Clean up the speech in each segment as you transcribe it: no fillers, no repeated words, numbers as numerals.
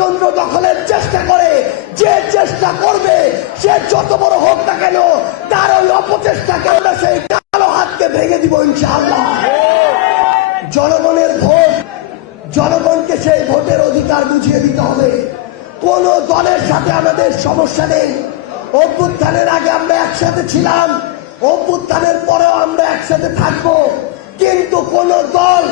গণতন্ত্র দখলের চেষ্টা করে, যে চেষ্টা করবে সে যত বড় হোক না কেন, তার ওই অপচেষ্টাকে আমরা সেই কালো হাতকে ভেঙে দিব ইনশাআল্লাহ। জনগণের ভোট, জনগণকে সেই ভোটের অধিকার বুঝিয়ে দিতে হবে। কোন দলের সাথে আমাদের সমস্যা নেই। অভ্যুত্থানের আগে আমরা একসাথে ছিলাম, অভ্যুত্থানের পরেও আমরা একসাথে থাকবো। কিন্তু কোন দল,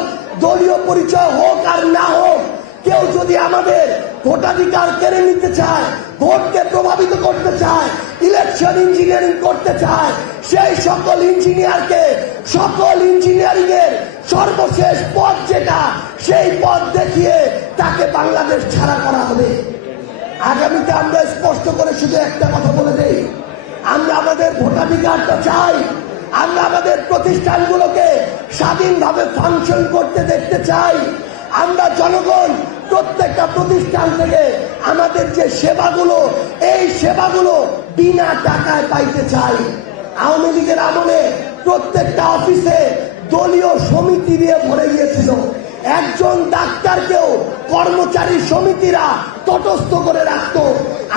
দলীয় পরিচয় হোক আর না হোক, কেউ যদি আমাদের ভোটাধিকার কেড়ে নিতে চায়, ভোটকে প্রভাবিত করতে চায়, ইলেকশন ইঞ্জিনিয়ারিং করতে চায়, সেই সকল ইঞ্জিনিয়ারকে সকল ইঞ্জিনিয়ারিং এর সর্বশেষ পথ যেটা, সেই পথ দেখিয়ে তাকে বাংলাদেশ ছাড়া করা হবে। আগামীতে আমরা স্পষ্ট করে শুধু একটা কথা বলে দেই, আমরা আমাদের ভোটাধিকারটা চাই। আমরা আমাদের প্রতিষ্ঠানগুলোকে স্বাধীনভাবে ফাংশন করতে দেখতে চাই। আমরা জনগণ প্রত্যেকটা প্রতিষ্ঠান থেকে আমাদের যে সেবাগুলো, এই সেবাগুলো বিনা টাকায় পাইতে চাই। আওয়ামী লীগের আমলে প্রত্যেকটা অফিসে দলীয় সমিতি দিয়ে ভরে গিয়েছিল। একজন ডাক্তারকেও কর্মচারী সমিতিরা তটস্থ করে রাখতো।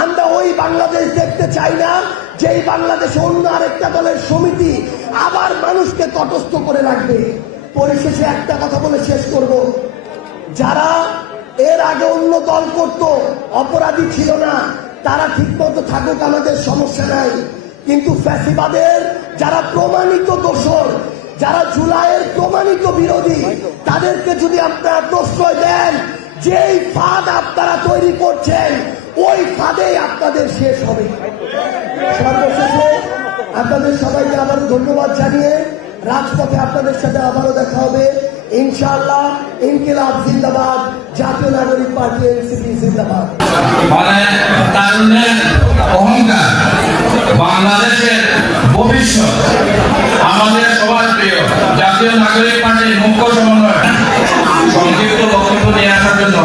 আমরা ওই বাংলাদেশ দেখতে চাই না, যেই বাংলাদেশে অন্য আরেকটা দলের সমিতি আবার মানুষকে তটস্থ করে রাখবে। পরিশেষে একটা কথা বলে শেষ করব, যারা এর আগে অন্য দল করত, অপরাধী ছিল না, তারা ঠিকমতো থাকুক, আমাদের সমস্যা নাই। কিন্তু ফ্যাসিবাদের যারা প্রমাণিত দোষর, যারা জুলাইয়ের প্রমাণিত বিরোধী, তাদেরকে যদি আপনারা প্রশ্রয় দেন, যেই ফাঁদ আপনারা তৈরি করছেন, ওই ফাঁদেই আপনাদের শেষ হবে। সর্বশেষে আপনাদের সবাইকে আবার ধন্যবাদ জানিয়ে রাজপথে আপনাদের সাথে আবারও দেখা হবে ইনশাআল্লাহ। ইনকিলাব জিন্দাবাদ, জাতীয় নাগরিক পার্টি এনসিপি জিন্দাবাদ। মানে তারুণ্যের অহংকার, বাংলাদেশের ভবিষ্যৎ, আমাদের সবার প্রিয় জাতীয় নাগরিক পার্টির মুখ্য সমন্বয় সংক্ষিপ্ত বক্তব্য নিয়ে আসার জন্য